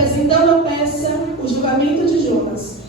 apresentando à peça o julgamento de Jonas.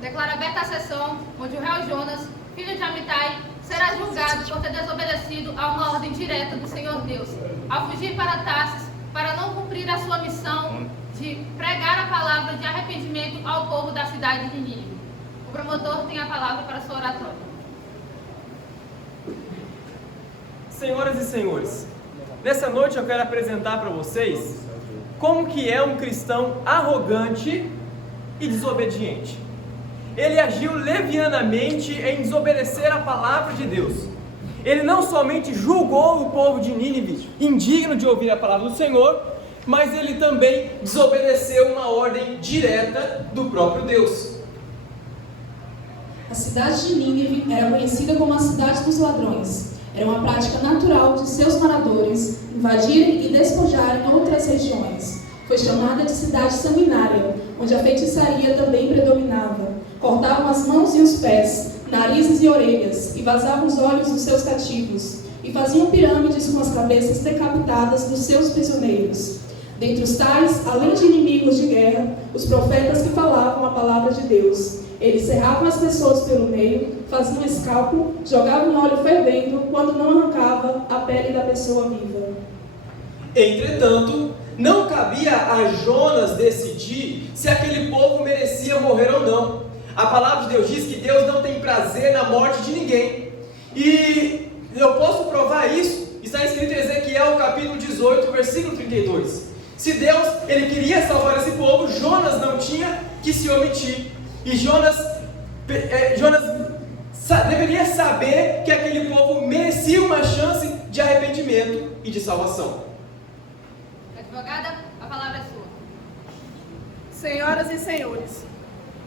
Declara aberta a sessão, onde o réu Jonas, filho de Amitai, será julgado por ter desobedecido a uma ordem direta do Senhor Deus, ao fugir para Tarsis, para não cumprir a sua missão de pregar a palavra de arrependimento ao povo da cidade de Nínive. O promotor tem a palavra para sua oratória. Senhoras e senhores, nessa noite eu quero apresentar para vocês como que é um cristão arrogante e desobediente. Ele agiu levianamente em desobedecer a palavra de Deus. Ele não somente julgou o povo de Nínive indigno de ouvir a palavra do Senhor, mas ele também desobedeceu uma ordem direta do próprio Deus. A cidade de Nínive era conhecida como a cidade dos ladrões. Era uma prática natural de seus moradores invadirem e despojarem outras regiões. Foi chamada de cidade sanguinária, onde a feitiçaria também predominava. Cortavam as mãos e os pés, narizes e orelhas, e vazavam os olhos dos seus cativos, e faziam pirâmides com as cabeças decapitadas dos seus prisioneiros. Dentre os tais, além de inimigos de guerra, os profetas que falavam a palavra de Deus. Eles cerravam as pessoas pelo meio, faziam escalpo, jogavam óleo fervendo, quando não arrancava a pele da pessoa viva. Entretanto, não cabia a Jonas decidir se aquele povo merecia morrer ou não. A palavra de Deus diz que Deus não tem prazer na morte de ninguém. E eu posso provar isso. Está escrito em Ezequiel capítulo 18, versículo 32. Se Deus ele queria salvar esse povo, Jonas não tinha que se omitir. E Jonas deveria saber que aquele povo merecia uma chance de arrependimento e de salvação. Advogada, a palavra é sua. Senhoras e senhores,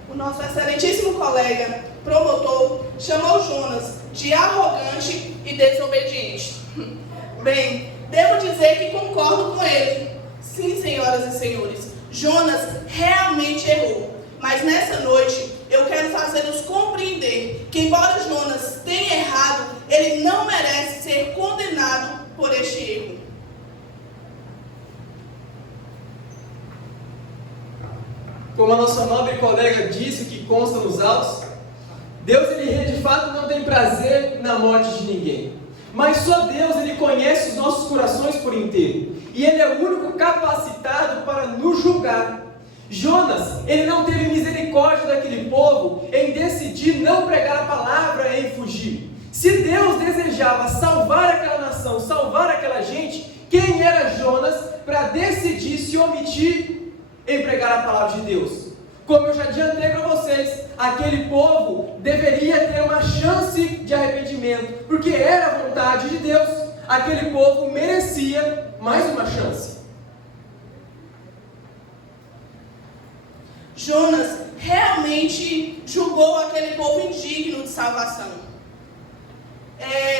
o nosso excelentíssimo colega, promotor, chamou Jonas de arrogante e desobediente. Bem, devo dizer que concordo com ele. Sim, senhoras e senhores, Jonas realmente errou. Mas nessa noite, eu quero fazê-los compreender que, embora Jonas tenha errado, ele não merece ser condenado por este erro. Como a nossa nobre colega disse, que consta nos autos, Deus ele de fato não tem prazer na morte de ninguém. Mas só Deus ele conhece os nossos corações por inteiro. E Ele é o único capacitado para nos julgar. Jonas, ele não teve misericórdia daquele povo em decidir não pregar a palavra e em fugir. Se Deus desejava salvar aquela nação, salvar aquela gente, quem era Jonas para decidir se omitir em pregar a palavra de Deus? Como eu já adiantei para vocês, aquele povo deveria ter uma chance de arrependimento, porque era a vontade de Deus. Aquele povo merecia mais uma chance. Jonas realmente julgou aquele povo indigno de salvação.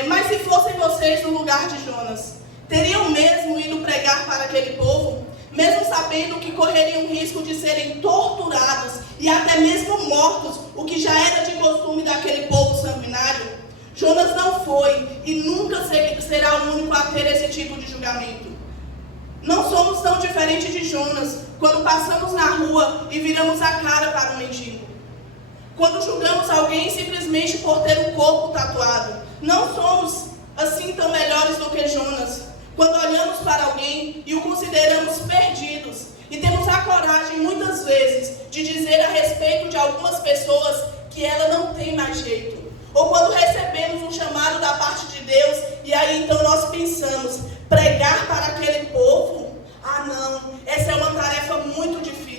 Mas se fossem vocês no lugar de Jonas, teriam mesmo ido pregar para aquele povo, mesmo sabendo que correriam risco de serem torturados e até mesmo mortos, o que já era de costume daquele povo sanguinário? Jonas não foi e nunca será o único a ter esse tipo de julgamento. Não somos tão diferentes de Jonas quando passamos na rua e viramos a cara para um mendigo. Quando julgamos alguém simplesmente por ter um corpo tatuado. Não somos assim tão melhores do que Jonas. Quando olhamos para alguém e o consideramos perdidos e temos a coragem muitas vezes de dizer a respeito de algumas pessoas que ela não tem mais jeito. Ou quando recebemos um chamado da parte de Deus e aí então nós pensamos, pregar para aquele povo? Ah não, essa é uma tarefa muito difícil.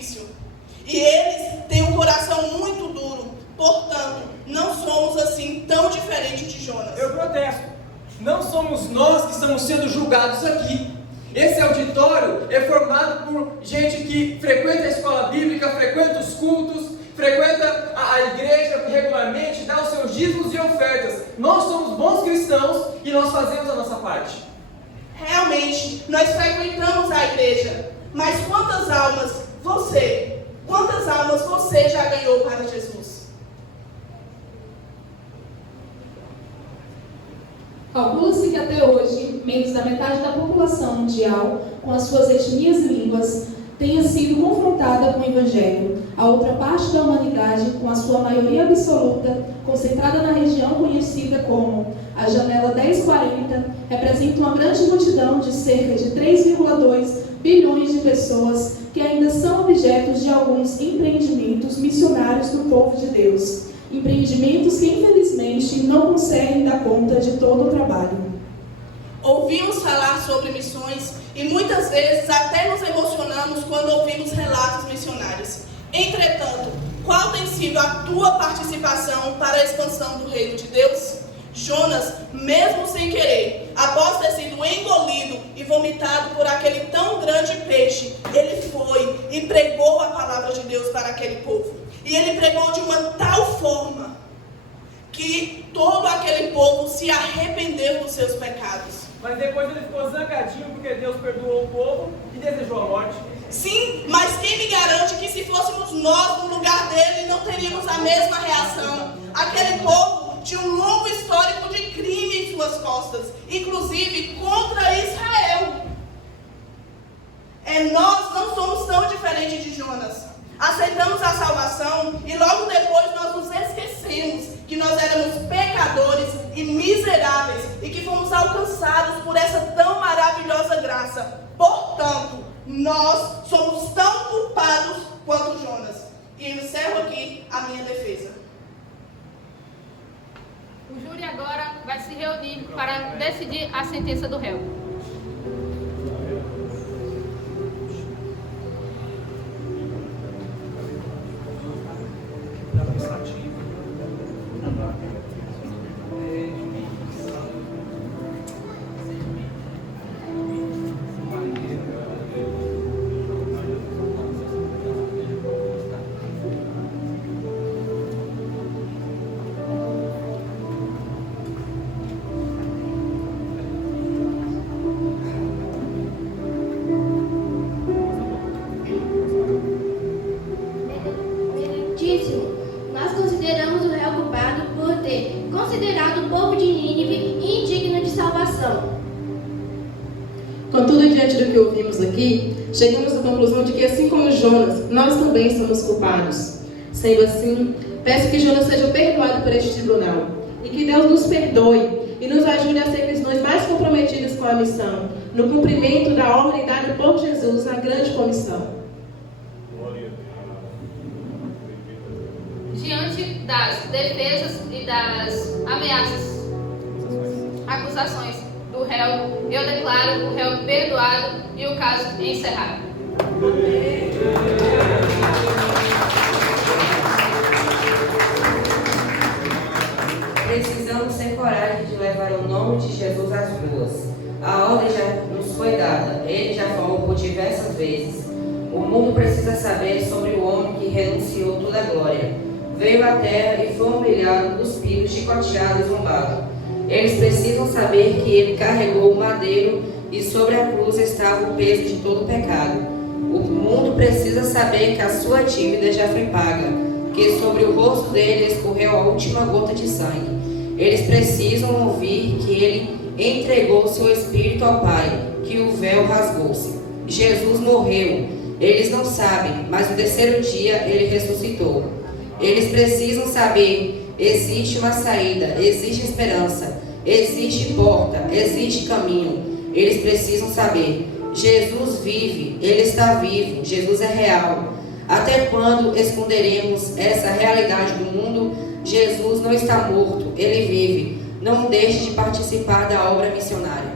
diferente de Jonas. Eu protesto. Não somos nós que estamos sendo julgados aqui. Esse auditório é formado por gente que frequenta a escola bíblica, frequenta os cultos, frequenta a igreja regularmente, dá os seus dízimos e ofertas. Nós somos bons cristãos e nós fazemos a nossa parte. Realmente, nós frequentamos a igreja, mas quantas almas você já ganhou para Jesus? Calcula-se que até hoje, menos da metade da população mundial, com as suas etnias e línguas, tenha sido confrontada com o Evangelho. A outra parte da humanidade, com a sua maioria absoluta, concentrada na região conhecida como a Janela 1040, representa uma grande multidão de cerca de 3,2 bilhões de pessoas que ainda são objetos de alguns empreendimentos missionários do povo de Deus. Empreendimentos que, infelizmente, não conseguem dar conta de todo o trabalho. Ouvimos falar sobre missões e muitas vezes até nos emocionamos quando ouvimos relatos missionários. Entretanto, qual tem sido a tua participação para a expansão do reino de Deus? Jonas, mesmo sem querer, após ter sido engolido e vomitado por aquele tão grande peixe, ele foi e pregou a palavra de Deus para aquele povo. E ele pregou de uma tal forma que todo aquele povo se arrependeu dos seus pecados. Mas depois ele ficou zangadinho porque Deus perdoou o povo e desejou a morte. Sim, mas quem me garante que se fôssemos nós no lugar dele não teríamos a mesma reação? Aquele povo tinha um longo histórico de crime em suas costas, inclusive contra Israel. Nós não somos tão diferentes de Jonas. Aceitamos a salvação e logo depois nós nos esquecemos que nós éramos pecadores e miseráveis e que fomos alcançados por essa tão maravilhosa graça. Portanto, nós somos tão culpados quanto Jonas. E encerro aqui a minha defesa. O júri agora vai se reunir para decidir a sentença do réu. Nós consideramos o réu culpado por ter considerado o povo de Nínive indigno de salvação. Contudo, diante do que ouvimos aqui, chegamos à conclusão de que, assim como Jonas, nós também somos culpados. Sendo assim, peço que Jonas seja perdoado por este tribunal, e que Deus nos perdoe e nos ajude a sermos nós mais comprometidos com a missão, no cumprimento da ordem dada por Jesus na grande comissão. Diante das defesas e das ameaças, acusações do réu, eu declaro o réu perdoado e o caso encerrado. Precisamos ter coragem de levar o nome de Jesus às ruas. A ordem já nos foi dada, ele já falou por diversas vezes. O mundo precisa saber sobre o homem que renunciou toda a glória. Veio à terra e foi humilhado, cuspido, chicoteado e zombado. Eles precisam saber que ele carregou o madeiro e sobre a cruz estava o peso de todo o pecado. O mundo precisa saber que a sua dívida já foi paga, que sobre o rosto dele escorreu a última gota de sangue. Eles precisam ouvir que ele entregou seu espírito ao Pai, que o véu rasgou-se. Jesus morreu. Eles não sabem, mas no terceiro dia ele ressuscitou. Eles precisam saber, existe uma saída, existe esperança, existe porta, existe caminho. Eles precisam saber, Jesus vive, Ele está vivo, Jesus é real. Até quando esconderemos essa realidade do mundo? Jesus não está morto, Ele vive. Não deixe de participar da obra missionária.